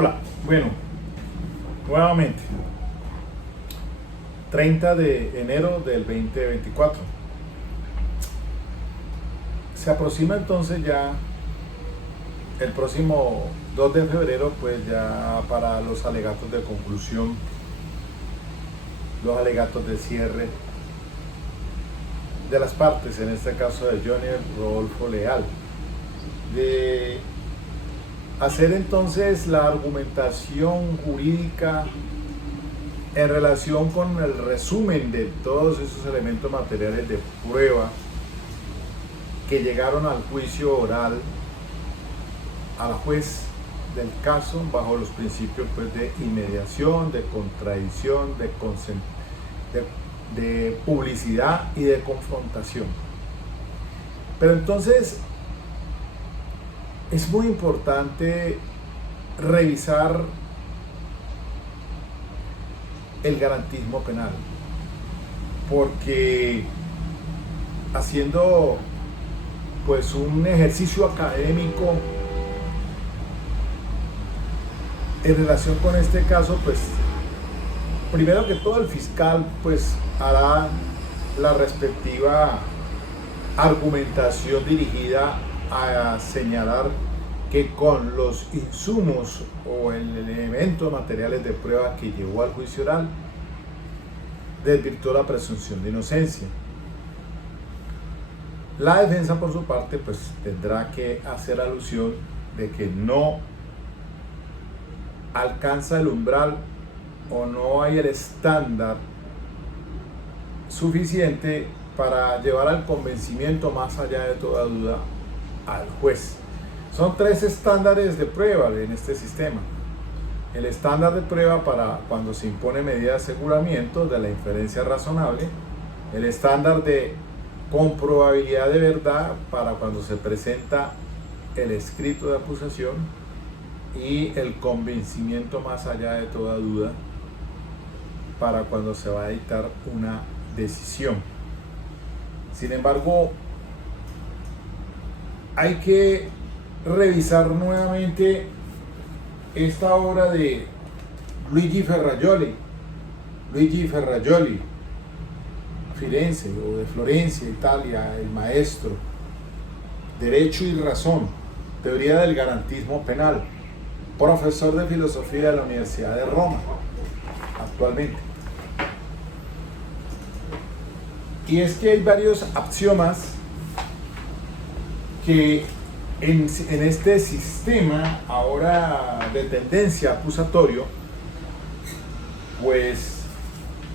Hola, bueno, nuevamente, 30 de enero del 2024. Se aproxima entonces ya el próximo 2 de febrero, pues ya para los alegatos de conclusión, los alegatos de cierre de las partes, en este caso de Johnny Rodolfo Leal, de hacer entonces la argumentación jurídica en relación con el resumen de todos esos elementos materiales de prueba que llegaron al juicio oral a la juez del caso bajo los principios pues, de inmediación, de contradicción, de publicidad y de confrontación. Pero entonces es muy importante revisar el garantismo penal, porque haciendo pues un ejercicio académico en relación con este caso, pues primero que todo el fiscal pues hará la respectiva argumentación dirigida a señalar que con los insumos o el elementos materiales de prueba que llevó al juicio oral desvirtuó la presunción de inocencia. La defensa por su parte pues tendrá que hacer alusión de que no alcanza el umbral o no hay el estándar suficiente para llevar al convencimiento más allá de toda duda al juez. Son tres estándares de prueba en este sistema. El estándar de prueba para cuando se impone medida de aseguramiento de la inferencia razonable, el estándar de comprobabilidad de verdad para cuando se presenta el escrito de acusación y el convencimiento más allá de toda duda para cuando se va a dictar una decisión. Sin embargo, hay que revisar nuevamente esta obra de Luigi Ferrajoli, Firenze o de Florencia, Italia, el maestro, Derecho y Razón, Teoría del Garantismo Penal, profesor de filosofía de la Universidad de Roma, actualmente. Y es que hay varios axiomas que en este sistema ahora de tendencia acusatorio, pues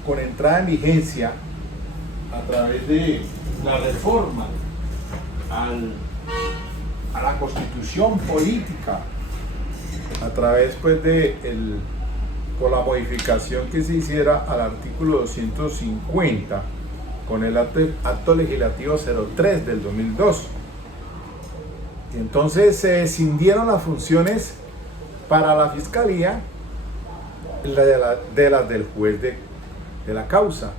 con entrada en vigencia a través de la reforma a la constitución política, a través pues por la modificación que se hiciera al artículo 250 con el acto legislativo 03 del 2002. Entonces se escindieron las funciones para la fiscalía de las del juez de la causa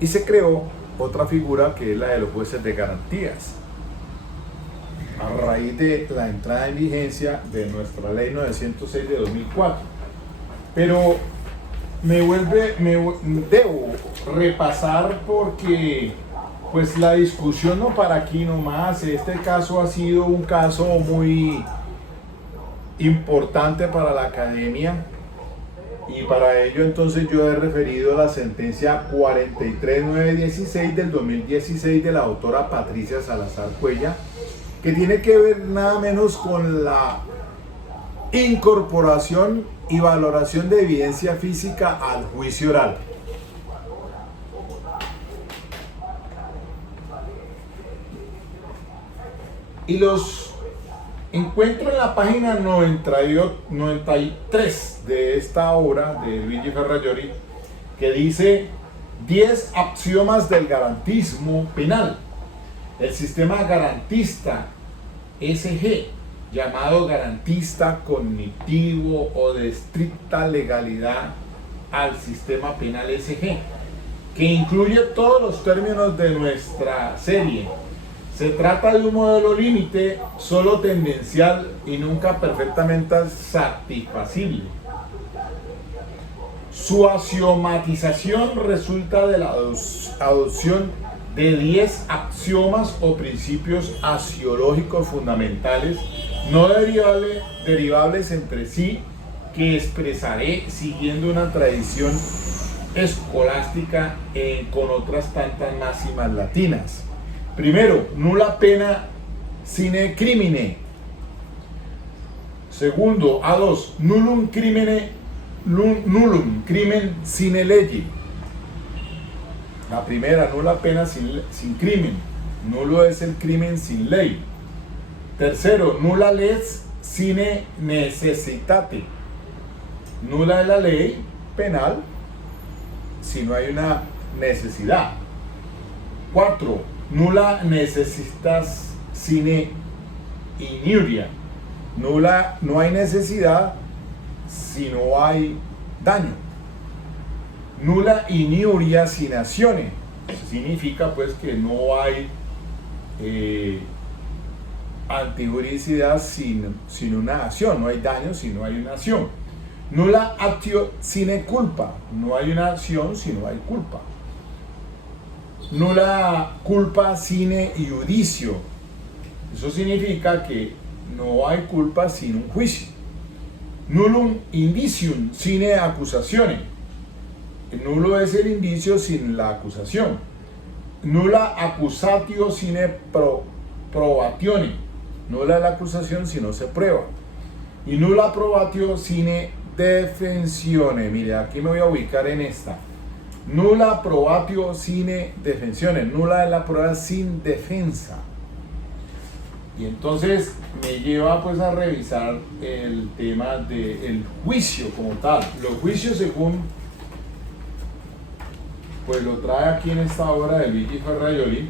y se creó otra figura que es la de los jueces de garantías a raíz de la entrada en vigencia de nuestra ley 906 de 2004. Pero debo repasar porque pues la discusión no para aquí nomás. Este caso ha sido un caso muy importante para la academia y para ello entonces yo he referido la sentencia 43916 del 2016 de la doctora Patricia Salazar Cuella, que tiene que ver nada menos con la incorporación y valoración de evidencia física al juicio oral. Y los encuentro en la página 93 de esta obra de Luigi Ferrajoli, que dice 10 axiomas del garantismo penal. El sistema garantista SG, llamado garantista cognitivo o de estricta legalidad al sistema penal SG, que incluye todos los términos de nuestra serie: Se trata de un modelo límite solo tendencial y nunca perfectamente satisfacible. Su axiomatización resulta de la adopción de 10 axiomas o principios axiológicos fundamentales no derivables entre sí, que expresaré siguiendo una tradición escolástica con otras tantas máximas latinas. Primero, nulla pena sine crimine. Segundo, A2, nullum crimen sine lege. La primera, nulla pena sin crimen. Nulo es el crimen sin ley. Tercero, nulla lex sine necessitate. Nula es la ley penal si no hay una necesidad. 4. Nulla necessitas sine iniuria. Nula, no hay necesidad si no hay daño. Nulla iniuria sin azione. Eso significa pues que no hay antijuricidad sin una acción, no hay daño si no hay una acción. Nulla actio sine culpa, no hay una acción si no hay culpa. Nulla culpa sine iudicio, eso significa que no hay culpa sin un juicio. Nullum indicium sine accusatione, nulo es el indicio sin la acusación. Nulla accusatio sine probatione, nulla es la acusación si no se prueba. Y nulla probatio sine defensione. Mire, aquí me voy a ubicar en esta. Nulla probatio sine defensione. Nulla es la prueba sin defensa. Y entonces me lleva pues a revisar el tema del juicio como tal. Los juicios según pues lo trae aquí en esta obra de Luigi Ferraioli.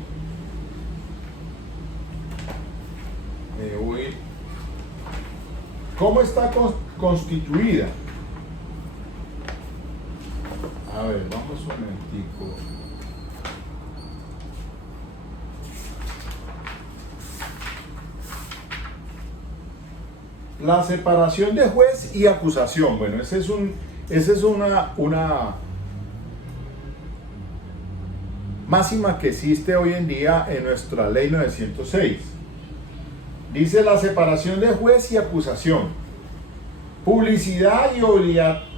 ¿Cómo está constituida? A ver, vamos un momentico. La separación de juez y acusación. Bueno, esa es una máxima que existe hoy en día en nuestra ley 906. Dice la separación de juez y acusación. Publicidad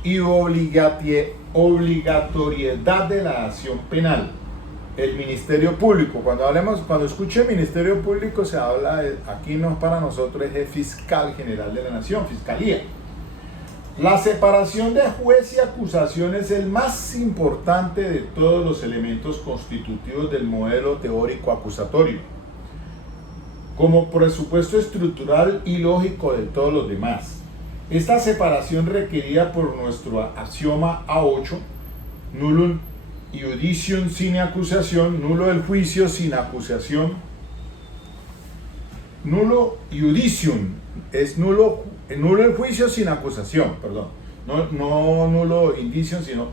y obligatoriedad de la acción penal. El Ministerio Público. Cuando escuche Ministerio Público se habla, aquí no para nosotros es el Fiscal General de la Nación, Fiscalía. La separación de juez y acusación es el más importante de todos los elementos constitutivos del modelo teórico acusatorio, como presupuesto estructural y lógico de todos los demás. Esta separación requerida por nuestro axioma A8, nullum iudicium sin acusación, nulo el juicio sin acusación. Nulo iudicium es nulo el juicio sin acusación, perdón. No nulo indicio, sino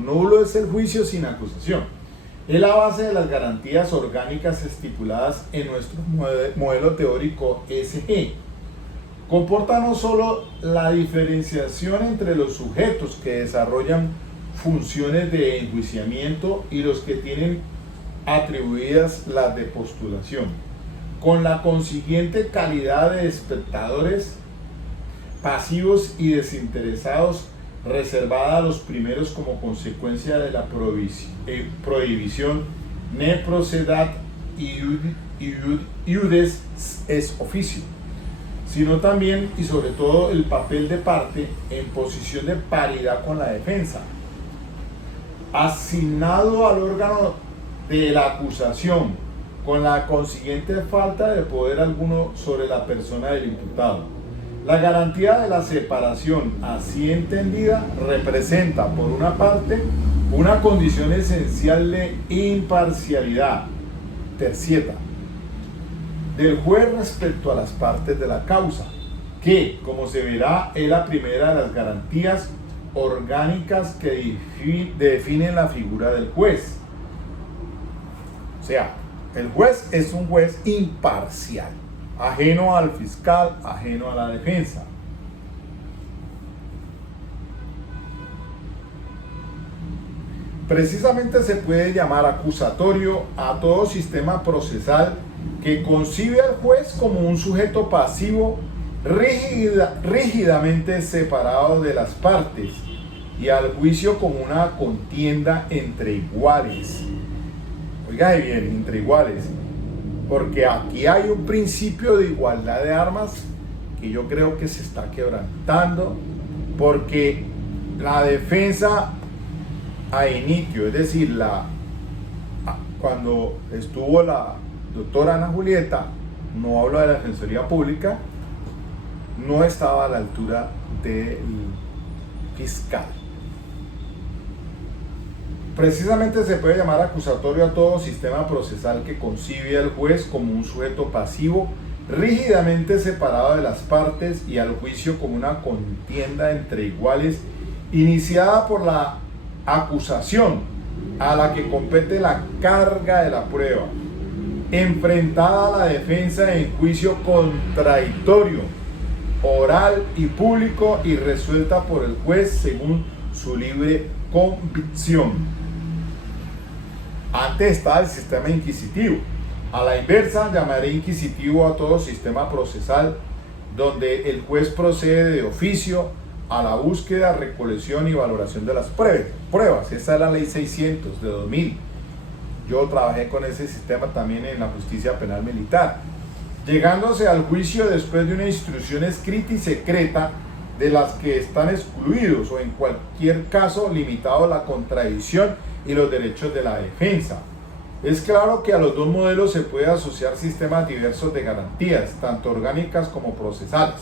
nulo es el juicio sin acusación. Es la base de las garantías orgánicas estipuladas en nuestro modelo teórico SG. Comporta no solo la diferenciación entre los sujetos que desarrollan funciones de enjuiciamiento y los que tienen atribuidas las de postulación, con la consiguiente calidad de espectadores pasivos y desinteresados, reservada a los primeros como consecuencia de la prohibición ne procedat iudes es oficio, sino también y sobre todo el papel de parte en posición de paridad con la defensa, asignado al órgano de la acusación, con la consiguiente falta de poder alguno sobre la persona del imputado. La garantía de la separación, así entendida, representa, por una parte, una condición esencial de imparcialidad, tercieta, del juez respecto a las partes de la causa, que, como se verá, es la primera de las garantías orgánicas que definen la figura del juez. O sea, El juez es un juez imparcial, ajeno al fiscal, ajeno a la defensa. Precisamente se puede llamar acusatorio a todo sistema procesal que concibe al juez como un sujeto pasivo rígidamente separado de las partes y al juicio como una contienda entre iguales. Oiga bien, entre iguales, porque aquí hay un principio de igualdad de armas que yo creo que se está quebrantando, porque la defensa a inicio, es decir, cuando estuvo la doctora Ana Julieta, no hablo de la Defensoría Pública, no estaba a la altura del fiscal. Precisamente se puede llamar acusatorio a todo sistema procesal que concibe al juez como un sujeto pasivo, rígidamente separado de las partes y al juicio como una contienda entre iguales, iniciada por la acusación a la que compete la carga de la prueba, enfrentada a la defensa en juicio contradictorio, oral y público y resuelta por el juez según su libre convicción. Antes estaba el sistema inquisitivo. A la inversa, llamaré inquisitivo a todo sistema procesal donde el juez procede de oficio a la búsqueda, recolección y valoración de las pruebas. Esa es la ley 600 de 2000. Yo trabajé con ese sistema también en la justicia penal militar, llegándose al juicio después de una instrucción escrita y secreta de las que están excluidos o en cualquier caso limitado la contradicción y los derechos de la defensa. Es claro que a los dos modelos se puede asociar sistemas diversos de garantías, tanto orgánicas como procesales.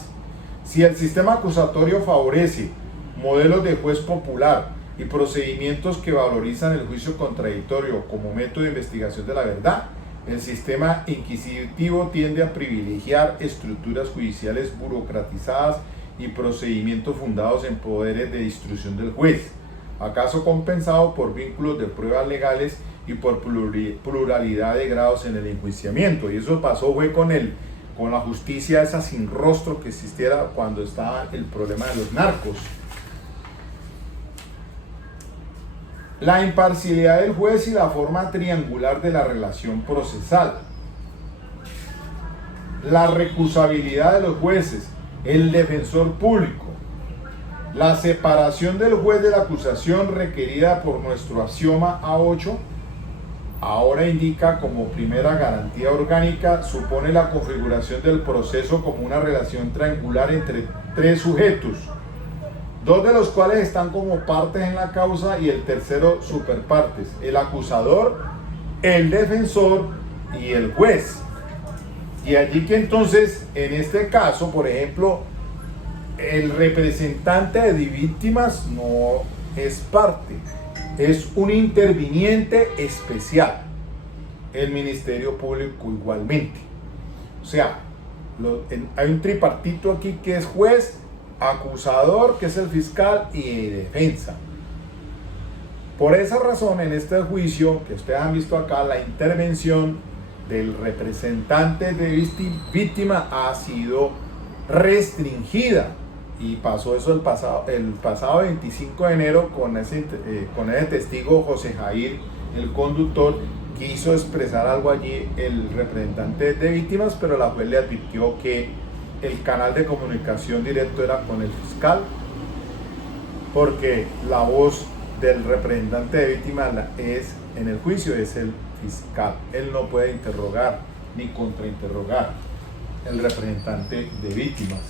Si el sistema acusatorio favorece modelos de juez popular y procedimientos que valorizan el juicio contradictorio como método de investigación de la verdad, el sistema inquisitivo tiende a privilegiar estructuras judiciales burocratizadas y procedimientos fundados en poderes de instrucción del juez, acaso compensado por vínculos de pruebas legales y por pluralidad de grados en el enjuiciamiento. Y eso pasó fue con la justicia esa sin rostro que existiera cuando estaba el problema de los narcos. La imparcialidad del juez y la forma triangular de la relación procesal. La recusabilidad de los jueces, el defensor público. La separación del juez de la acusación requerida por nuestro axioma A8 ahora indica como primera garantía orgánica, supone la configuración del proceso como una relación triangular entre tres sujetos, dos de los cuales están como partes en la causa y el tercero superpartes, el acusador, el defensor y el juez. Y allí que entonces, en este caso, por ejemplo, el representante de víctimas no es parte, es un interviniente especial. El Ministerio Público igualmente. O sea, hay un tripartito aquí que es juez, acusador, que es el fiscal, y defensa. Por esa razón, en este juicio que ustedes han visto acá, la intervención del representante de víctima ha sido restringida. Y pasó eso el pasado 25 de enero con ese testigo José Jair, el conductor, quiso expresar algo allí el representante de víctimas, pero la juez le advirtió que el canal de comunicación directo era con el fiscal, porque la voz del representante de víctimas en el juicio es el fiscal. Él no puede interrogar ni contrainterrogar el representante de víctimas.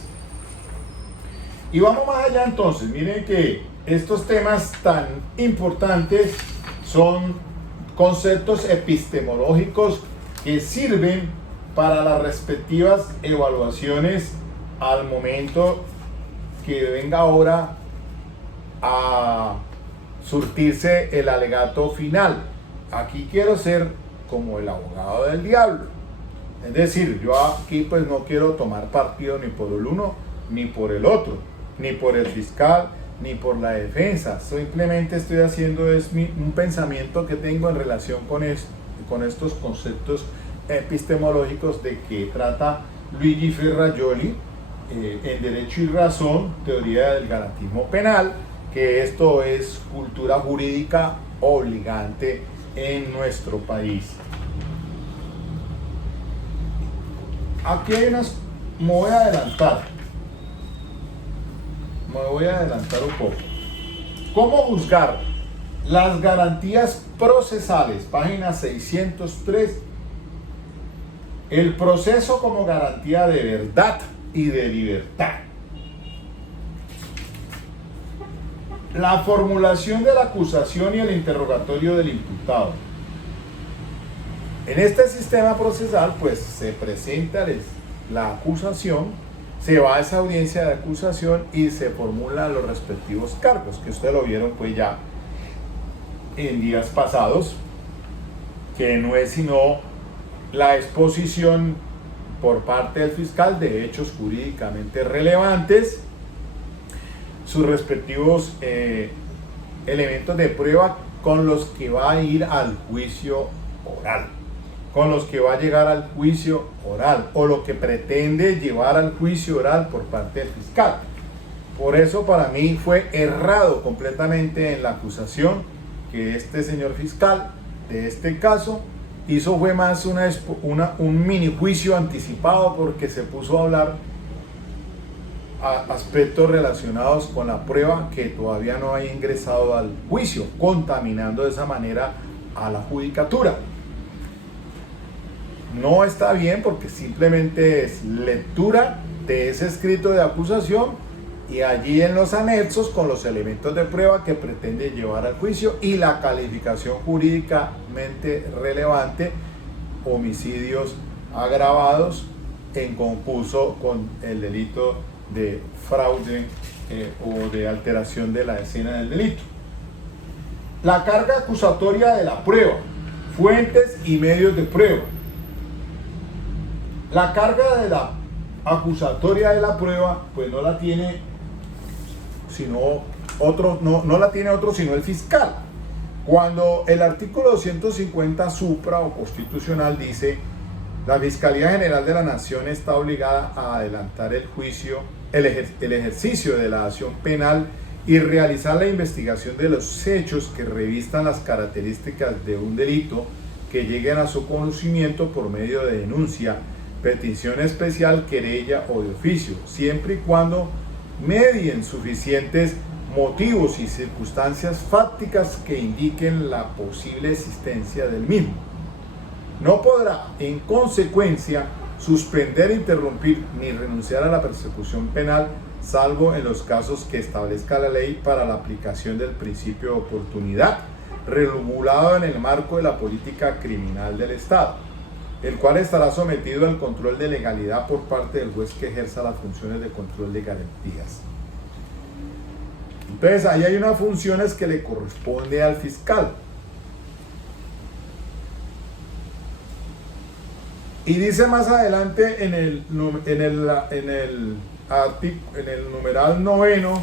Y vamos más allá entonces, miren que estos temas tan importantes son conceptos epistemológicos que sirven para las respectivas evaluaciones al momento que venga ahora a surtirse el alegato final. Aquí quiero ser como el abogado del diablo, es decir, yo aquí pues no quiero tomar partido ni por el uno ni por el otro, ni por el fiscal, ni por la defensa. Simplemente estoy haciendo un pensamiento que tengo en relación con con estos conceptos epistemológicos de que trata Luigi Ferrajoli en Derecho y Razón, teoría del garantismo penal, que esto es cultura jurídica obligante en nuestro país. Aquí hay unas, me voy a adelantar un poco. ¿Cómo juzgar las garantías procesales? Página 603. El proceso como garantía de verdad y de libertad. La formulación de la acusación y el interrogatorio del imputado. En este sistema procesal, pues se presenta la acusación, se va a esa audiencia de acusación y se formulan los respectivos cargos, que ustedes lo vieron pues ya en días pasados, que no es sino la exposición por parte del fiscal de hechos jurídicamente relevantes, sus respectivos elementos de prueba con los que va a ir al juicio oral, con los que va a llegar al juicio oral, o lo que pretende llevar al juicio oral por parte del fiscal. Por eso para mí fue errado completamente en la acusación que este señor fiscal de este caso hizo. Fue más un mini juicio anticipado, porque se puso a hablar aspectos relacionados con la prueba que todavía no había ingresado al juicio, contaminando de esa manera a la judicatura. No está bien, porque simplemente es lectura de ese escrito de acusación y allí en los anexos con los elementos de prueba que pretende llevar al juicio y la calificación jurídicamente relevante: homicidios agravados en concurso con el delito de fraude o de alteración de la escena del delito. La carga acusatoria de la prueba, fuentes y medios de prueba. La carga de la acusatoria de la prueba, pues no la tiene otro sino el fiscal. Cuando el artículo 250 supra o constitucional dice: la Fiscalía General de la Nación está obligada a adelantar el juicio, el ejercicio de la acción penal y realizar la investigación de los hechos que revistan las características de un delito que lleguen a su conocimiento por medio de denuncia, petición especial, querella o de oficio, siempre y cuando medien suficientes motivos y circunstancias fácticas que indiquen la posible existencia del mismo. No podrá, en consecuencia, suspender, interrumpir ni renunciar a la persecución penal, salvo en los casos que establezca la ley para la aplicación del principio de oportunidad, regulado en el marco de la política criminal del Estado, el cual estará sometido al control de legalidad por parte del juez que ejerza las funciones de control de garantías. Entonces, ahí hay unas funciones que le corresponde al fiscal. Y dice más adelante en el numeral noveno,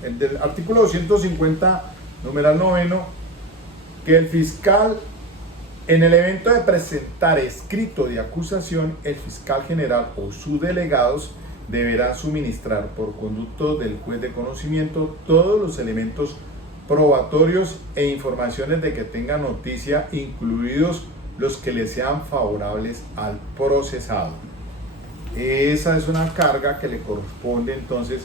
del artículo 250, numeral noveno, que el fiscal, en el evento de presentar escrito de acusación, el fiscal general o sus delegados deberán suministrar por conducto del juez de conocimiento todos los elementos probatorios e informaciones de que tenga noticia, incluidos los que le sean favorables al procesado. Esa es una carga que le corresponde entonces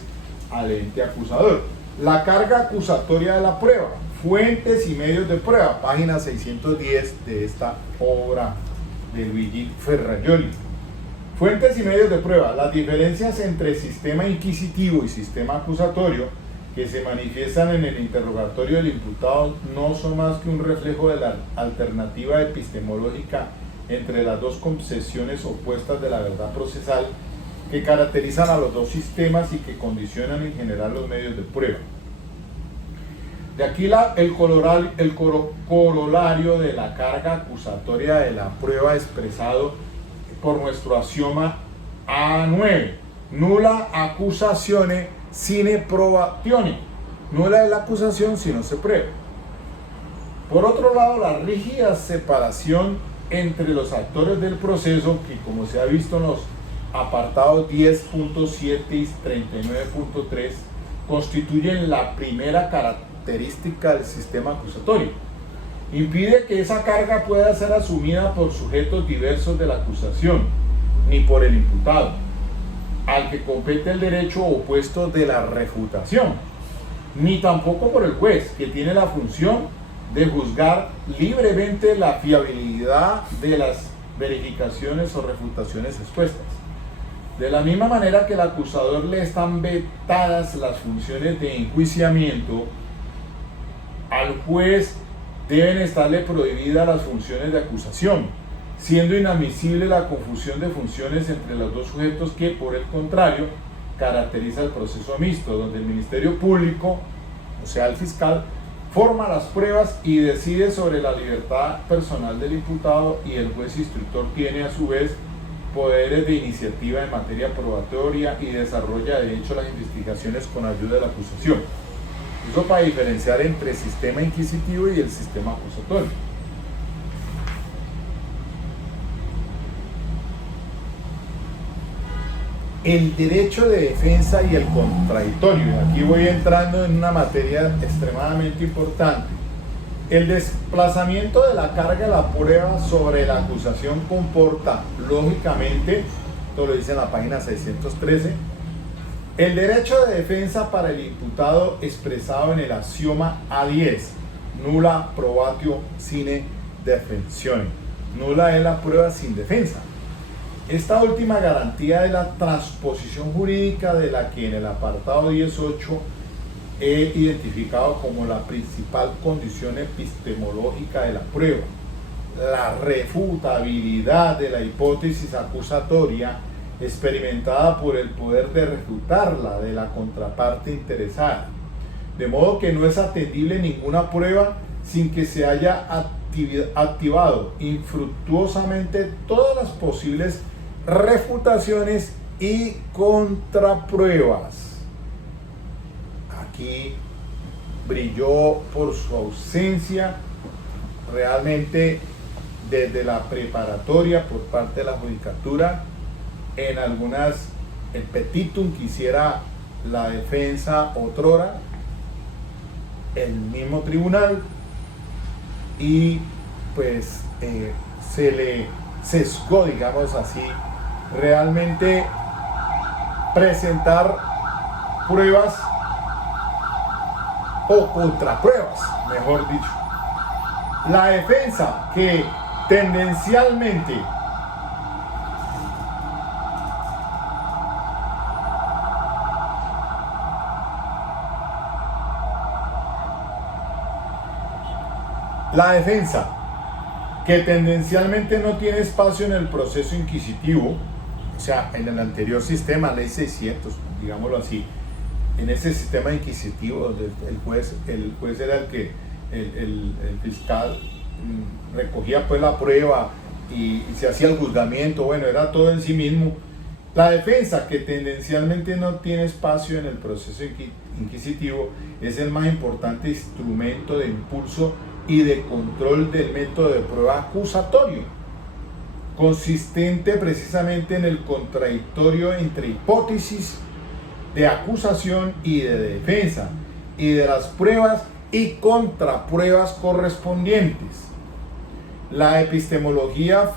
al ente acusador. La carga acusatoria de la prueba, fuentes y medios de prueba, página 610 de esta obra de Luigi Ferrajoli. Fuentes y medios de prueba. Las diferencias entre sistema inquisitivo y sistema acusatorio que se manifiestan en el interrogatorio del imputado no son más que un reflejo de la alternativa epistemológica entre las dos concepciones opuestas de la verdad procesal que caracterizan a los dos sistemas y que condicionan en general los medios de prueba. De aquí el corolario de la carga acusatoria de la prueba expresado por nuestro axioma A9: nulla accusazione sine probazione. Nula es la acusación si no se prueba. Por otro lado, la rígida separación entre los actores del proceso, que como se ha visto en los apartados 10.7 y 39.3, constituyen la primera característica del sistema acusatorio. Impide que esa carga pueda ser asumida por sujetos diversos de la acusación, ni por el imputado, al que compete el derecho opuesto de la refutación, ni tampoco por el juez, que tiene la función de juzgar libremente la fiabilidad de las verificaciones o refutaciones expuestas. De la misma manera que al acusador le están vetadas las funciones de enjuiciamiento, al juez deben estarle prohibidas las funciones de acusación, siendo inadmisible la confusión de funciones entre los dos sujetos que, por el contrario, caracteriza el proceso mixto, donde el Ministerio Público, o sea, el fiscal, forma las pruebas y decide sobre la libertad personal del imputado, y el juez instructor tiene a su vez poderes de iniciativa en materia probatoria y desarrolla de hecho las investigaciones con ayuda de la acusación. Eso para diferenciar entre el sistema inquisitivo y el sistema acusatorio. El derecho de defensa y el contradictorio. Aquí voy entrando en una materia extremadamente importante. El desplazamiento de la carga de la prueba sobre la acusación comporta, lógicamente, esto lo dice en la página 613, el derecho de defensa para el imputado expresado en el axioma A10, nulla probatio sine defensione. Nula es la prueba sin defensa. Esta última garantía es la transposición jurídica de la que en el apartado 18 he identificado como la principal condición epistemológica de la prueba: la refutabilidad de la hipótesis acusatoria experimentada por el poder de refutarla de la contraparte interesada, de modo que no es atendible ninguna prueba sin que se haya activado infructuosamente todas las posibles refutaciones y contrapruebas. Aquí brilló por su ausencia realmente desde la preparatoria por parte de la judicatura. En algunas, el petitum que hiciera la defensa otrora, el mismo tribunal, y pues se le sesgó, digamos así, realmente presentar pruebas o contrapruebas, mejor dicho. La defensa, que tendencialmente no tiene espacio en el proceso inquisitivo, o sea, en el anterior sistema, ley 600, digámoslo así, en ese sistema inquisitivo donde el juez era el fiscal recogía pues la prueba y se hacía el juzgamiento, bueno, era todo en sí mismo. La defensa, que tendencialmente no tiene espacio en el proceso inquisitivo, es el más importante instrumento de impulso y de control del método de prueba acusatorio, consistente precisamente en el contradictorio entre hipótesis de acusación y de defensa, y de las pruebas y contrapruebas correspondientes. La epistemología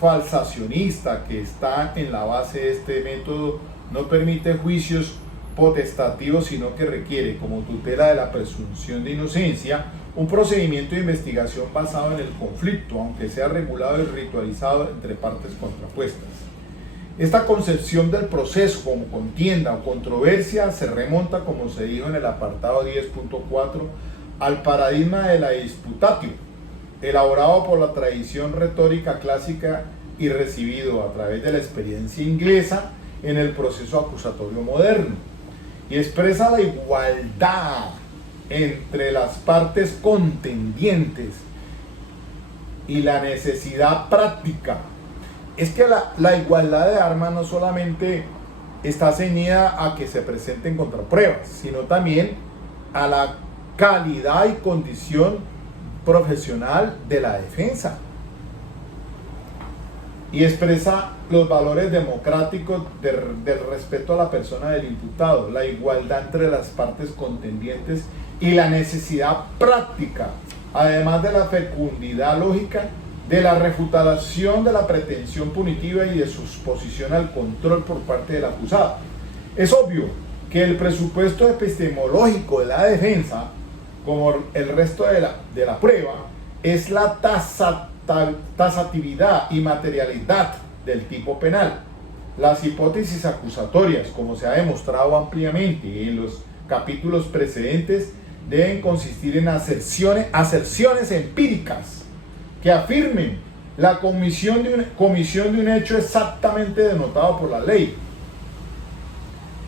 falsacionista que está en la base de este método no permite juicios potestativos, sino que requiere, como tutela de la presunción de inocencia, un procedimiento de investigación basado en el conflicto, aunque sea regulado y ritualizado entre partes contrapuestas. Esta concepción del proceso como contienda o controversia se remonta, como se dijo en el apartado 10.4, al paradigma de la disputatio, elaborado por la tradición retórica clásica y recibido a través de la experiencia inglesa en el proceso acusatorio moderno, y expresa la igualdad entre las partes contendientes y la necesidad práctica. Es que la igualdad de armas no solamente está ceñida a que se presenten contrapruebas, sino también a la calidad y condición profesional de la defensa. y expresa los valores democráticos del respeto a la persona del imputado, la igualdad entre las partes contendientes y la necesidad práctica, además de la fecundidad lógica, de la refutación de la pretensión punitiva y de su exposición al control por parte del acusado. Es obvio que el presupuesto epistemológico de la defensa, como el resto de la prueba, es la tasatividad y materialidad del tipo penal. Las hipótesis acusatorias, como se ha demostrado ampliamente en los capítulos precedentes, deben consistir en aserciones empíricas que afirmen la comisión de un hecho exactamente denotado por la ley,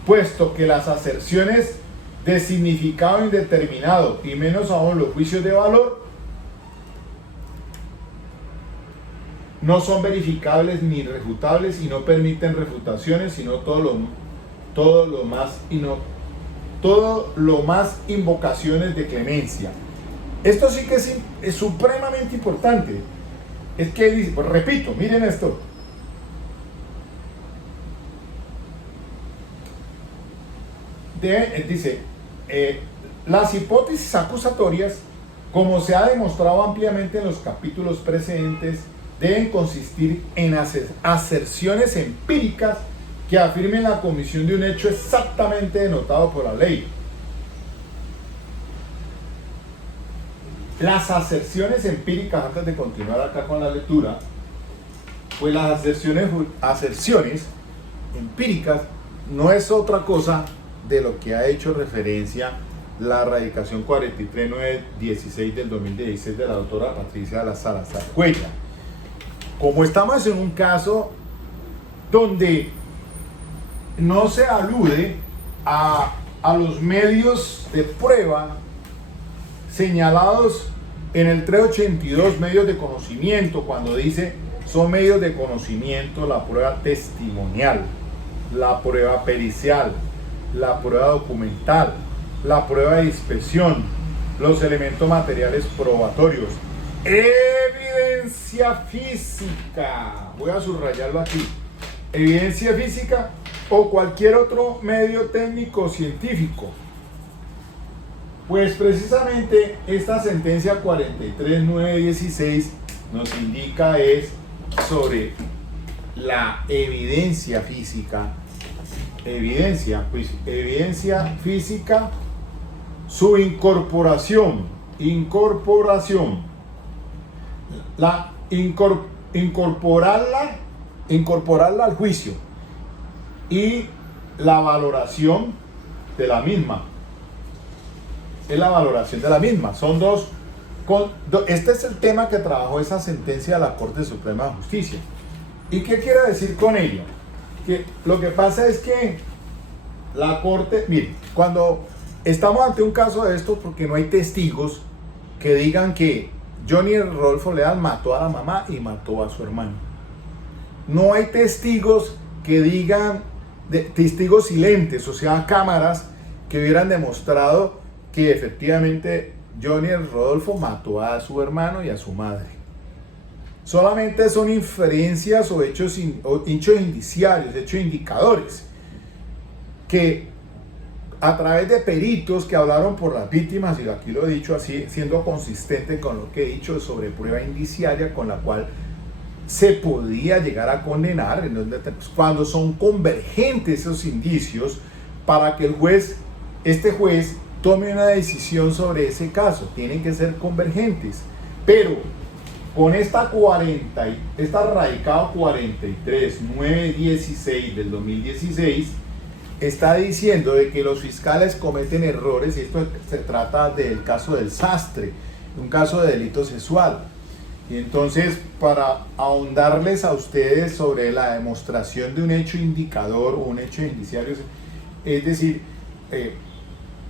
puesto que las aserciones de significado indeterminado y menos aún los juicios de valor no son verificables ni refutables y no permiten refutaciones, sino todo lo más invocaciones de clemencia. Esto sí que es supremamente importante. Es que dice, pues repito, miren esto. Dice, las hipótesis acusatorias, como se ha demostrado ampliamente en los capítulos precedentes, deben consistir en aserciones empíricas que afirmen la comisión de un hecho exactamente denotado por la ley. Las aserciones empíricas, antes de continuar acá con la lectura, pues las aserciones empíricas no es otra cosa de lo que ha hecho referencia la radicación 43916 del 2016 de la doctora Patricia de la Salazar Cuellar. Como estamos en un caso donde no se alude a los medios de prueba señalados en el 382, medios de conocimiento, cuando dice son medios de conocimiento la prueba testimonial, la prueba pericial, la prueba documental, la prueba de inspección, los elementos materiales probatorios, evidencia física, voy a subrayarlo aquí, evidencia física o cualquier otro medio técnico científico. Pues precisamente esta sentencia 43916 nos indica es sobre la evidencia física. Evidencia física, su incorporación, incorporarla al juicio y la valoración de la misma. Es la valoración de la misma. Son dos. Este es el tema que trabajó esa sentencia de la Corte Suprema de Justicia. ¿Y qué quiere decir con ello? Que lo que pasa es que la Corte, mire, cuando estamos ante un caso de esto, porque no hay testigos que digan que Johnny Rodolfo Leal mató a la mamá y mató a su hermano. No hay testigos que digan, testigos silentes, o sea, cámaras que hubieran demostrado que efectivamente Johnny Rodolfo mató a su hermano y a su madre. Solamente son inferencias o hechos indiciarios, hechos indicadores, que a través de peritos que hablaron por las víctimas, y aquí lo he dicho así, siendo consistente con lo que he dicho sobre prueba indiciaria con la cual se podía llegar a condenar, cuando son convergentes esos indicios, para que este juez tome una decisión sobre ese caso. Tienen que ser convergentes. Pero con esta radicado 43916 del 2016 está diciendo de que los fiscales cometen errores, y esto se trata del caso del Sastre, un caso de delito sexual. Y entonces, para ahondarles a ustedes sobre la demostración de un hecho indicador o un hecho indiciario, es decir,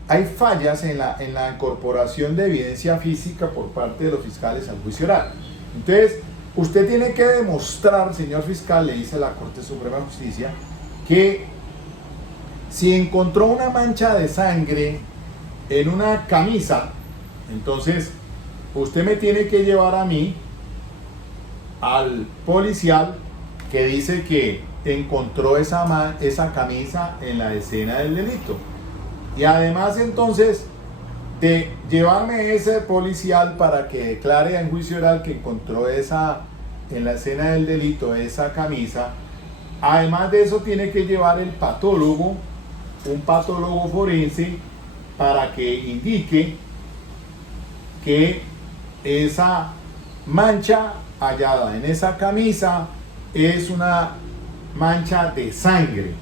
hay fallas en la incorporación de evidencia física por parte de los fiscales al juicio oral. Entonces, usted tiene que demostrar, señor fiscal, le dice la Corte Suprema de Justicia, que si encontró una mancha de sangre en una camisa, entonces usted me tiene que llevar a mí, al policial, que dice que encontró esa camisa en la escena del delito. Y además entonces de llevarme ese policial para que declare en juicio oral que encontró en la escena del delito esa camisa, además de eso tiene que llevar el patólogo, un patólogo forense, para que indique que esa mancha hallada en esa camisa es una mancha de sangre,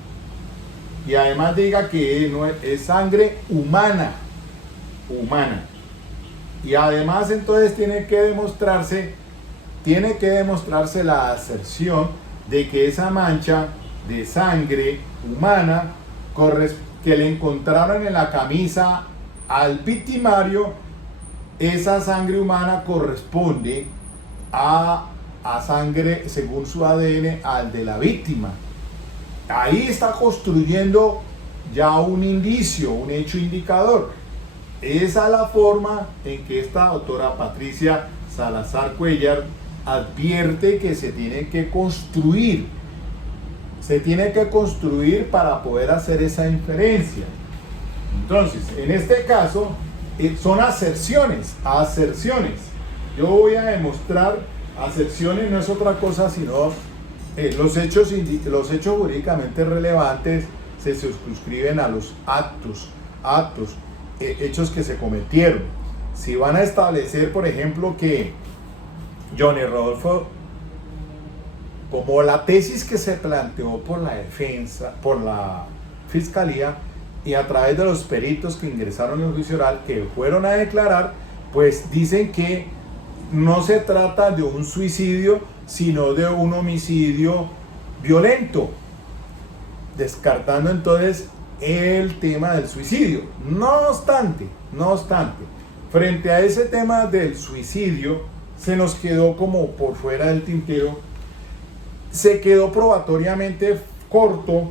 y además diga que no es sangre humana, y además entonces tiene que demostrarse la aserción de que esa mancha de sangre humana que le encontraron en la camisa al victimario, esa sangre humana corresponde a sangre, según su ADN, al de la víctima. Ahí está construyendo ya un indicio, un hecho indicador. Esa es la forma en que esta doctora Patricia Salazar Cuéllar advierte que se tiene que construir para poder hacer esa inferencia. Entonces, en este caso, son aserciones. Yo voy a demostrar, aserciones no es otra cosa sino los hechos jurídicamente relevantes se circunscriben a los hechos que se cometieron. Si van a establecer, por ejemplo, que Johnny Rodolfo, como la tesis que se planteó por la defensa, por la fiscalía, y a través de los peritos que ingresaron en el juicio oral, que fueron a declarar, pues dicen que no se trata de un suicidio, sino de un homicidio violento, descartando entonces el tema del suicidio. No obstante, frente a ese tema del suicidio, se nos quedó como por fuera del tintero, se quedó probatoriamente corto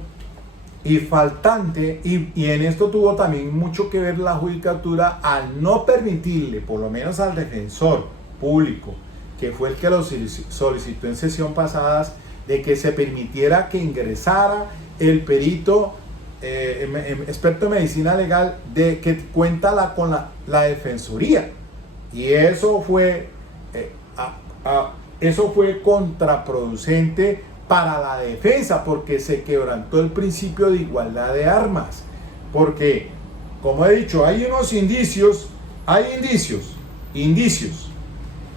y faltante, y en esto tuvo también mucho que ver la judicatura al no permitirle, por lo menos al defensor público, que fue el que lo solicitó en sesión pasadas, de que se permitiera que ingresara el perito experto en medicina legal que cuenta con la defensoría, y eso fue contraproducente para la defensa, porque se quebrantó el principio de igualdad de armas, porque, como he dicho, hay unos indicios,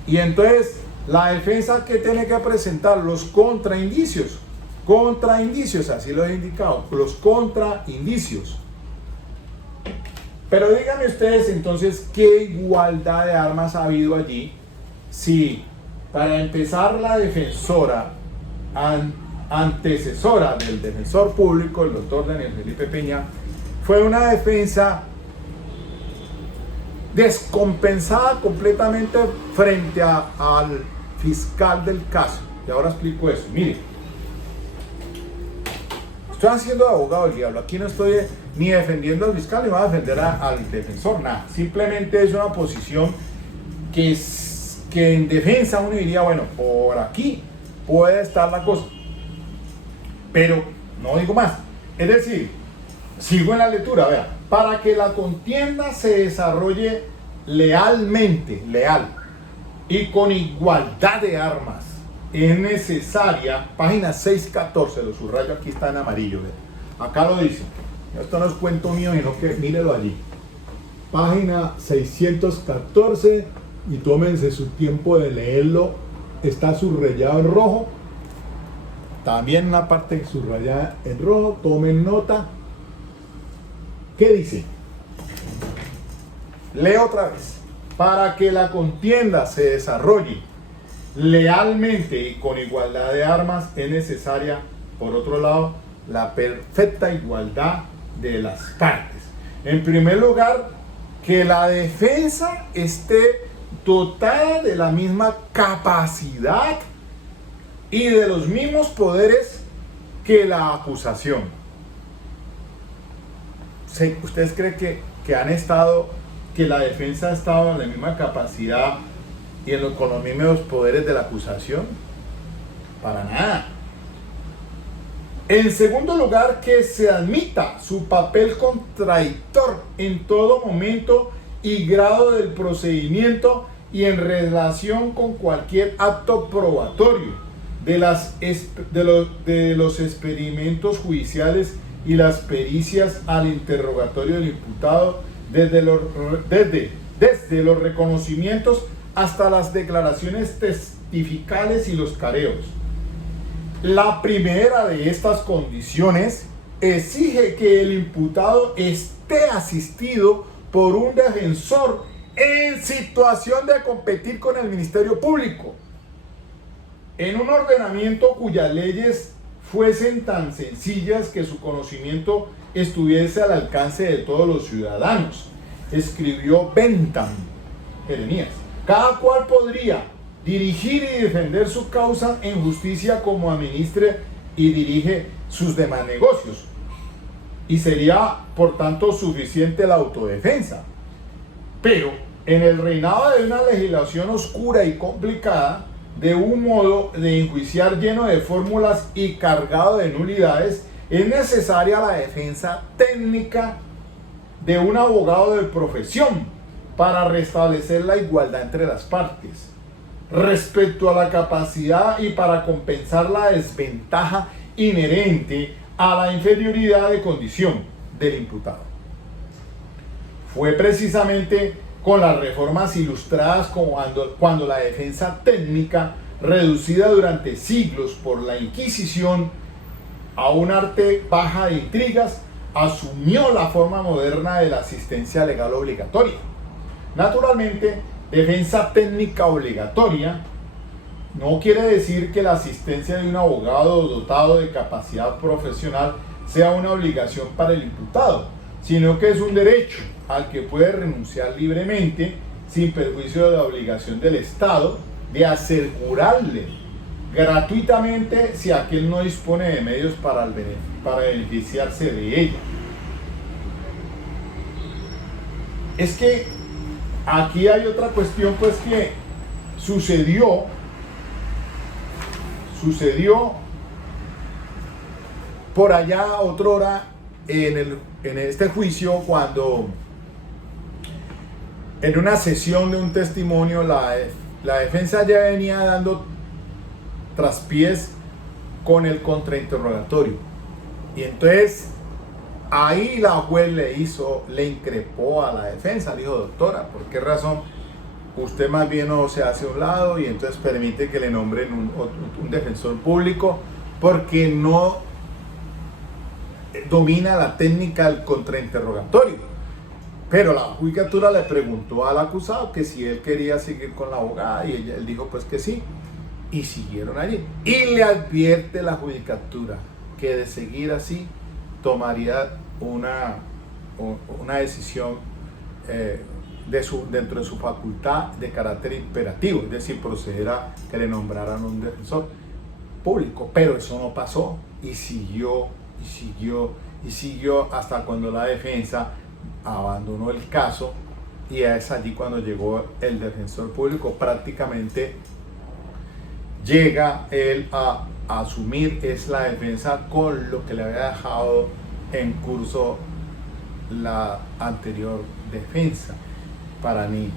y entonces la defensa que tiene que presentar los contraindicios, así lo he indicado, los contraindicios. Pero díganme ustedes entonces, ¿qué igualdad de armas ha habido allí? Si para empezar la defensora, antecesora del defensor público, el doctor Daniel Felipe Peña, fue una defensa descompensada completamente frente al fiscal del caso. Y ahora explico eso. Mire, estoy haciendo de abogado del diablo. Aquí no estoy ni defendiendo al fiscal ni voy a defender al defensor, nada. Simplemente es una posición que en defensa uno diría, bueno, por aquí puede estar la cosa, pero no digo más. Es decir, sigo en la lectura, vea, para que la contienda se desarrolle leal y con igualdad de armas, es necesaria, página 614, lo subrayo, aquí está en amarillo, vea. Acá lo dice, esto no es cuento mío, sino que mírelo allí, página 614, y tómense su tiempo de leerlo. Está subrayado en rojo, también una parte subrayada en rojo, tomen nota. ¿Qué dice? Leo otra vez. Para que la contienda se desarrolle lealmente y con igualdad de armas, es necesaria, por otro lado, la perfecta igualdad de las partes. En primer lugar, que la defensa esté dotada de la misma capacidad y de los mismos poderes que la acusación. ¿Ustedes creen que la defensa ha estado en la misma capacidad y con los mismos poderes de la acusación? Para nada. En segundo lugar, que se admita su papel contradictor en todo momento y grado del procedimiento y en relación con cualquier acto probatorio de los experimentos judiciales y las pericias al interrogatorio del imputado, desde los reconocimientos hasta las declaraciones testificales y los careos. La primera de estas condiciones exige que el imputado esté asistido por un defensor en situación de competir con el Ministerio Público, en un ordenamiento cuyas leyes fuesen tan sencillas que su conocimiento estuviese al alcance de todos los ciudadanos. Escribió Bentham, Jeremías. Cada cual podría dirigir y defender su causa en justicia como administre y dirige sus demás negocios. Y sería, por tanto, suficiente la autodefensa. Pero en el reinado de una legislación oscura y complicada, de un modo de enjuiciar lleno de fórmulas y cargado de nulidades, es necesaria la defensa técnica de un abogado de profesión para restablecer la igualdad entre las partes respecto a la capacidad y para compensar la desventaja inherente a la inferioridad de condición del imputado. Fue precisamente con las reformas ilustradas cuando la defensa técnica, reducida durante siglos por la Inquisición a un arte baja de intrigas, asumió la forma moderna de la asistencia legal obligatoria. Naturalmente, defensa técnica obligatoria no quiere decir que la asistencia de un abogado dotado de capacidad profesional sea una obligación para el imputado, sino que es un derecho al que puede renunciar libremente, sin perjuicio de la obligación del Estado de asegurarle gratuitamente si aquel no dispone de medios para beneficiarse de ella. Es que aquí hay otra cuestión, pues, que sucedió por allá otrora en este juicio, cuando en una sesión de un testimonio la defensa ya venía dando traspiés con el contrainterrogatorio, y entonces ahí la juez le increpó a la defensa, le dijo: doctora, ¿por qué razón usted más bien no se hace a un lado y entonces permite que le nombren un defensor público, porque no domina la técnica del contrainterrogatorio? Pero la judicatura le preguntó al acusado que si él quería seguir con la abogada, y él dijo pues que sí, y siguieron allí. Y le advierte la judicatura que de seguir así tomaría una decisión dentro de su facultad de carácter imperativo, es decir, proceder a que le nombraran un defensor público. Pero eso no pasó, y siguió hasta cuando la defensa abandonó el caso, y es allí cuando llegó el defensor público. Prácticamente llega él a asumir la defensa con lo que le había dejado en curso la anterior defensa. Para mí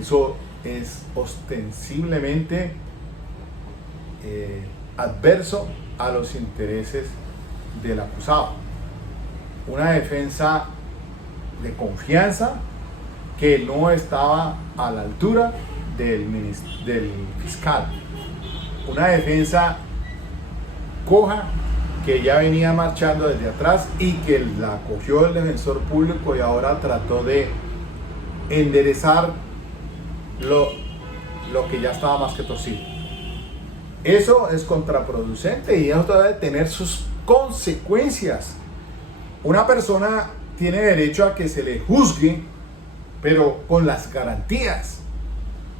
eso es ostensiblemente adverso a los intereses del acusado. Una defensa de confianza que no estaba a la altura del fiscal. Una defensa coja que ya venía marchando desde atrás y que la cogió el defensor público, y ahora trató de enderezar lo que ya estaba más que torcido. Eso es contraproducente y eso debe tener sus consecuencias. Una persona tiene derecho a que se le juzgue, pero con las garantías,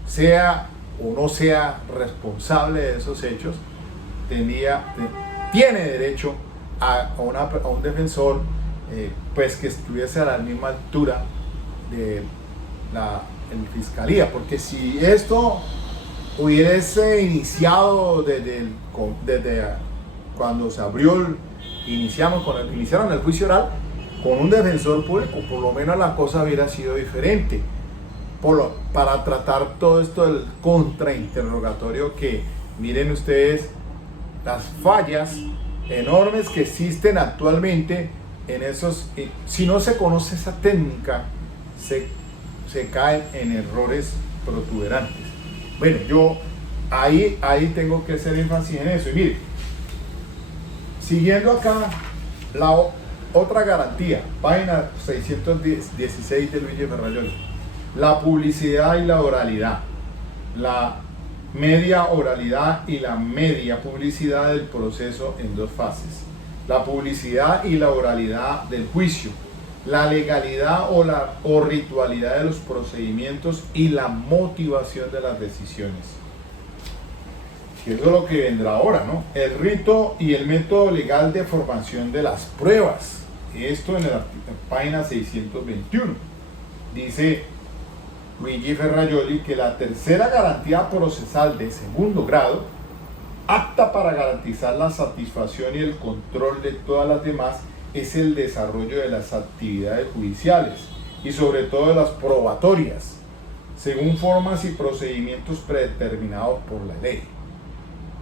sea o no sea responsable de esos hechos, tiene derecho a un defensor pues que estuviese a la misma altura de la fiscalía, porque si esto hubiese iniciado desde cuando se abrió, iniciaron el juicio oral con un defensor público, por lo menos la cosa hubiera sido diferente. Para tratar todo esto del contrainterrogatorio, que miren ustedes las fallas enormes que existen actualmente en esos. Si no se conoce esa técnica, se caen en errores protuberantes. Bueno, yo ahí tengo que hacer énfasis en eso. Y mire, siguiendo acá, la otra garantía, página 616 de Luigi Ferrajoli, la publicidad y la oralidad, la media oralidad y la media publicidad del proceso en dos fases, la publicidad y la oralidad del juicio, la legalidad o ritualidad de los procedimientos y la motivación de las decisiones. Que eso es lo que vendrá ahora, ¿no? El rito y el método legal de formación de las pruebas. Esto en la página 621. Dice Luigi Ferrajoli que la tercera garantía procesal de segundo grado, apta para garantizar la satisfacción y el control de todas las demás, es el desarrollo de las actividades judiciales y sobre todo de las probatorias, según formas y procedimientos predeterminados por la ley.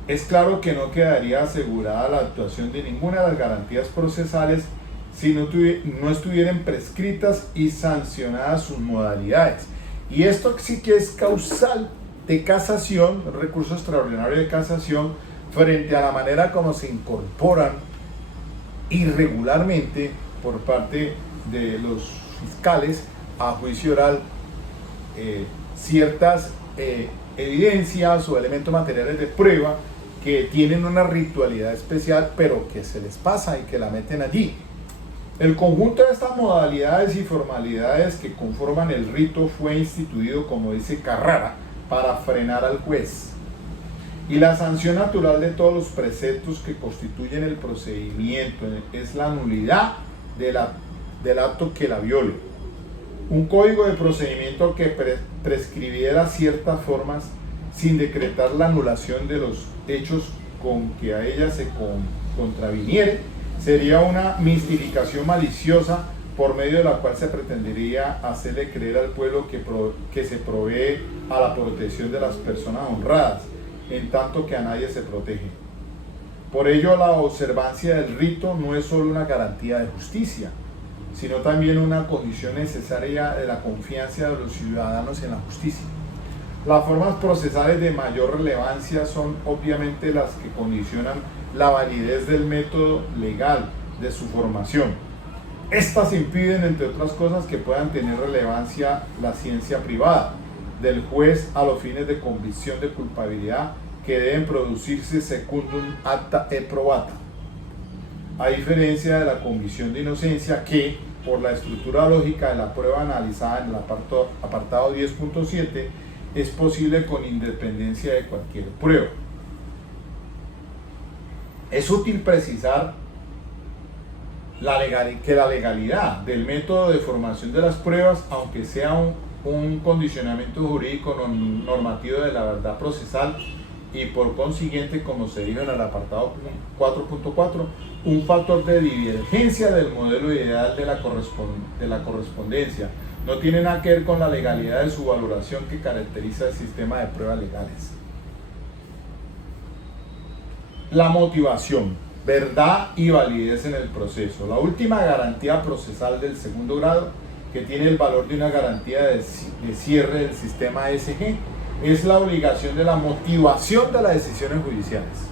Es claro que no quedaría asegurada la actuación de ninguna de las garantías procesales si no estuvieran prescritas y sancionadas sus modalidades. Y esto sí que es causal de casación, recurso extraordinario de casación, frente a la manera como se incorporan irregularmente por parte de los fiscales a juicio oral ciertas evidencias o elementos materiales de prueba que tienen una ritualidad especial, pero que se les pasa y que la meten allí. El conjunto de estas modalidades y formalidades que conforman el rito fue instituido, como dice Carrara, para frenar al juez. Y la sanción natural de todos los preceptos que constituyen el procedimiento es la nulidad del acto que la viole. Un código de procedimiento que prescribiera ciertas formas sin decretar la anulación de los hechos con que a ella se contraviniere sería una mistificación maliciosa por medio de la cual se pretendería hacerle creer al pueblo que se provee a la protección de las personas honradas, en tanto que a nadie se protege. Por ello, la observancia del rito no es solo una garantía de justicia, sino también una condición necesaria de la confianza de los ciudadanos en la justicia. Las formas procesales de mayor relevancia son obviamente las que condicionan la validez del método legal de su formación. Estas impiden, entre otras cosas, que puedan tener relevancia la ciencia privada del juez a los fines de convicción de culpabilidad que deben producirse secundum acta et probata, a diferencia de la convicción de inocencia que, por la estructura lógica de la prueba analizada en el apartado 10.7, es posible con independencia de cualquier prueba. Es útil precisar que la legalidad del método de formación de las pruebas, aunque sea un condicionamiento jurídico normativo de la verdad procesal y por consiguiente, como se dijo en el apartado 4.4, un factor de divergencia del modelo ideal de la correspondencia, no tiene nada que ver con la legalidad de su valoración que caracteriza el sistema de pruebas legales. La motivación, verdad y validez en el proceso. La última garantía procesal del segundo grado, que tiene el valor de una garantía de cierre del sistema ESG, es la obligación de la motivación de las decisiones judiciales.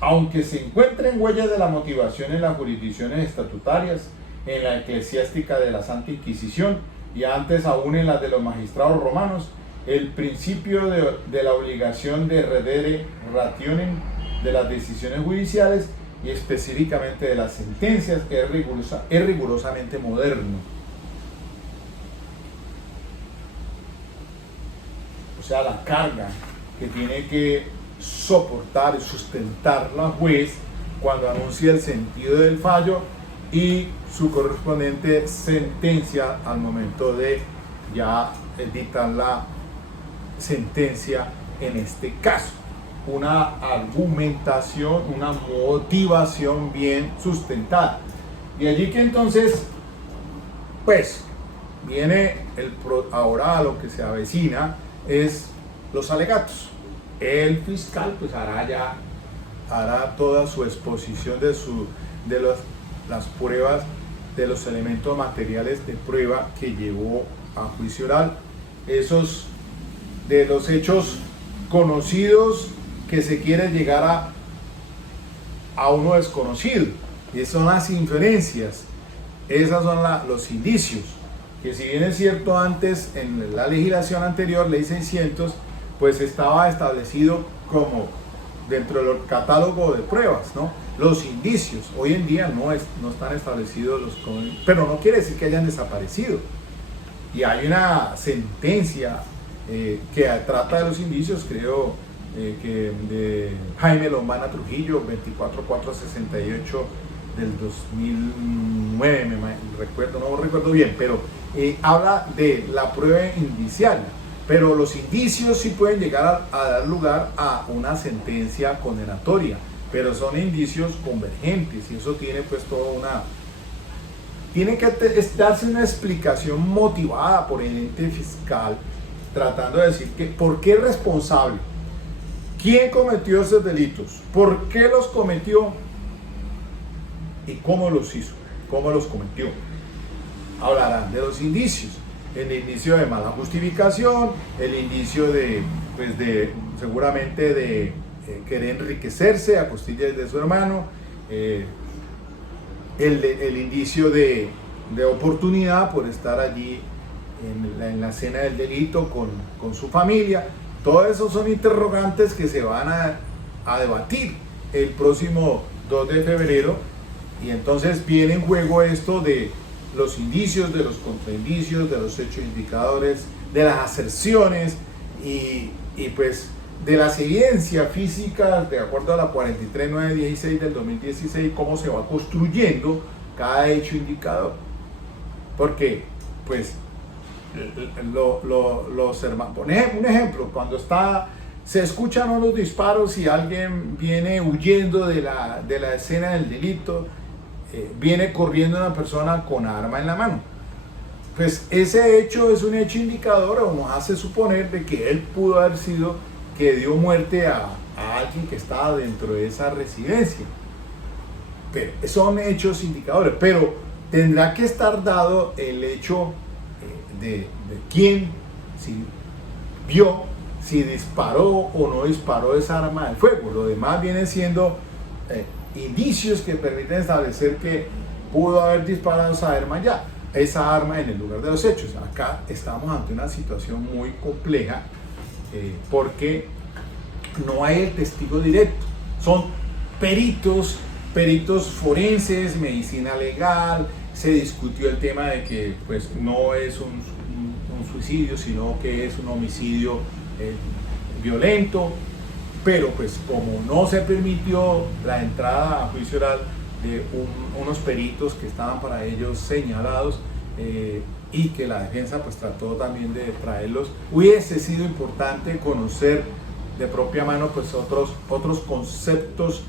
Aunque se encuentren huellas de la motivación en las jurisdicciones estatutarias, en la eclesiástica de la Santa Inquisición y antes aún en las de los magistrados romanos, el principio de la obligación de redere rationem de las decisiones judiciales y específicamente de las sentencias es rigurosamente moderno. O sea, la carga que tiene que soportar y sustentar la juez cuando anuncia el sentido del fallo y su correspondiente sentencia al momento de ya dictar la sentencia en este caso. una argumentación, una motivación bien sustentada. Y allí que entonces, pues, viene ahora a lo que se avecina es los alegatos. El fiscal pues hará toda su exposición de las pruebas, de los elementos materiales de prueba que llevó a juicio oral, esos de los hechos conocidos que se quiere llegar a uno desconocido, y son las inferencias, esas son los indicios, que si bien es cierto antes en la legislación anterior, ley 600, pues estaba establecido como dentro del catálogo de pruebas, ¿no? Los indicios, hoy en día no están establecidos pero no quiere decir que hayan desaparecido. Y hay una sentencia que trata de los indicios, creo que de Jaime Lombana Trujillo, 24468 del 2009, no recuerdo bien, pero habla de la prueba indiciaria. Pero los indicios sí pueden llegar a dar lugar a una sentencia condenatoria, pero son indicios convergentes y eso tiene pues tiene que darse una explicación motivada por el ente fiscal, tratando de decir que por qué es responsable, quién cometió esos delitos, por qué los cometió y cómo los hizo, cómo los cometió. Hablarán de los indicios. El indicio de mala justificación, el indicio seguramente de querer enriquecerse a costillas de su hermano, el indicio de oportunidad por estar allí en la escena del delito con su familia. Todo eso son interrogantes que se van a debatir el próximo 2 de febrero, y entonces viene en juego esto de los indicios, de los contraindicios, de los hechos indicadores, de las aserciones y pues de las evidencias físicas, de acuerdo a la 43916 del 2016, cómo se va construyendo cada hecho indicador. Porque, pues, un ejemplo, cuando se escuchan unos disparos y alguien viene huyendo de la escena del delito, viene corriendo una persona con arma en la mano. Pues ese hecho es un hecho indicador o nos hace suponer de que él pudo haber sido que dio muerte a alguien que estaba dentro de esa residencia. Pero son hechos indicadores, pero tendrá que estar dado el hecho de quién, si vio, si disparó o no disparó esa arma de fuego. Lo demás viene siendo indicios que permiten establecer que pudo haber disparado esa arma en el lugar de los hechos. Acá estamos ante una situación muy compleja porque no hay el testigo directo. Son peritos forenses, medicina legal. Se discutió el tema de que pues no es un suicidio, sino que es un homicidio violento. Pero pues como no se permitió la entrada a juicio oral de unos peritos que estaban para ellos señalados y que la defensa pues trató también de traerlos, hubiese sido importante conocer de propia mano pues otros conceptos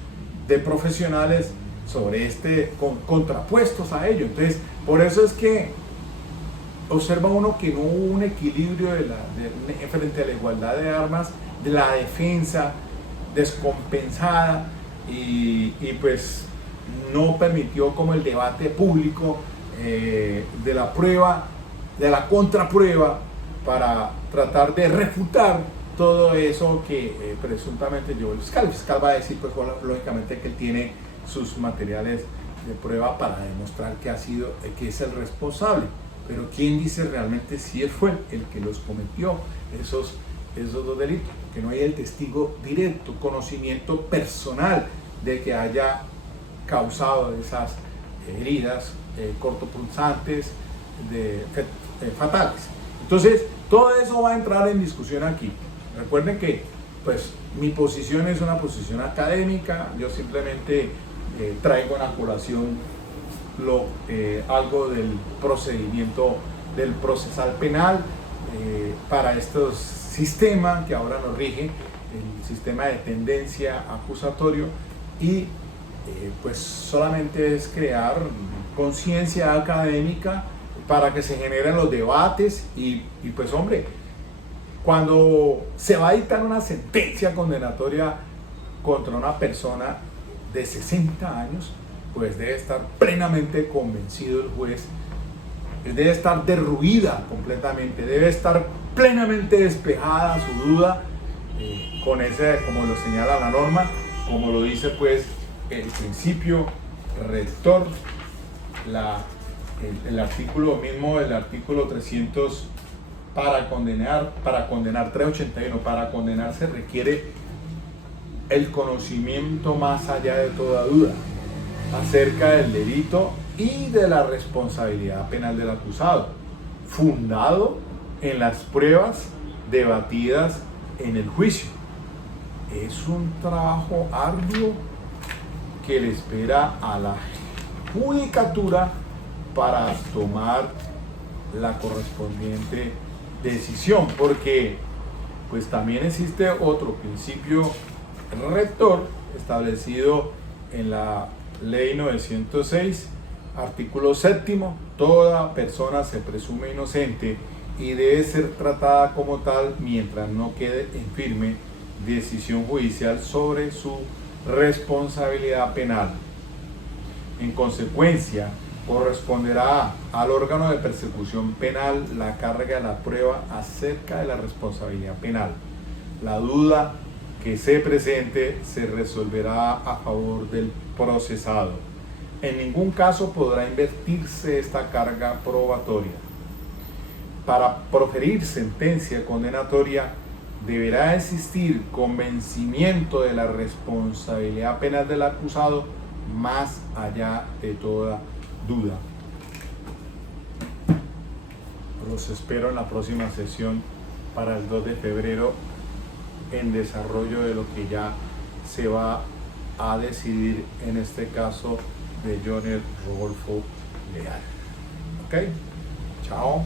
de profesionales sobre contrapuestos a ello. Entonces, por eso es que observa uno que no hubo un equilibrio frente a la igualdad de armas, de la defensa descompensada y pues no permitió como el debate público de la prueba, de la contraprueba, para tratar de refutar todo eso que presuntamente llevó el fiscal. El fiscal va a decir pues lógicamente que él tiene sus materiales de prueba para demostrar que es el responsable, pero ¿quién dice realmente si él fue el que los cometió, esos dos delitos? Que no hay el testigo directo, conocimiento personal de que haya causado esas heridas cortopunzantes fatales. Entonces, todo eso va a entrar en discusión aquí. Recuerden que pues mi posición es una posición académica, yo simplemente traigo en la colación algo del procedimiento del procesal penal para estos sistema que ahora nos rige, el sistema de tendencia acusatorio y pues solamente es crear conciencia académica para que se generen los debates y pues hombre, cuando se va a dictar una sentencia condenatoria contra una persona de 60 años, pues debe estar plenamente convencido el juez, debe estar derruida completamente, debe estar plenamente despejada su duda con ese, como lo señala la norma, como lo dice pues el principio rector, el artículo mismo, el artículo 300 para condenar 381, para condenar se requiere el conocimiento más allá de toda duda acerca del delito y de la responsabilidad penal del acusado, fundado en las pruebas debatidas en el juicio. Es un trabajo arduo que le espera a la judicatura para tomar la correspondiente decisión, porque pues también existe otro principio rector establecido en la ley 906, artículo 7: toda persona se presume inocente y debe ser tratada como tal mientras no quede en firme decisión judicial sobre su responsabilidad penal. En consecuencia, corresponderá al órgano de persecución penal la carga de la prueba acerca de la responsabilidad penal. La duda que se presente se resolverá a favor del procesado. En ningún caso podrá invertirse esta carga probatoria. Para proferir sentencia condenatoria deberá existir convencimiento de la responsabilidad penal del acusado más allá de toda duda. Los espero en la próxima sesión para el 2 de febrero en desarrollo de lo que ya se va a decidir en este caso de Johnny Rodolfo Leal. Ok, chao.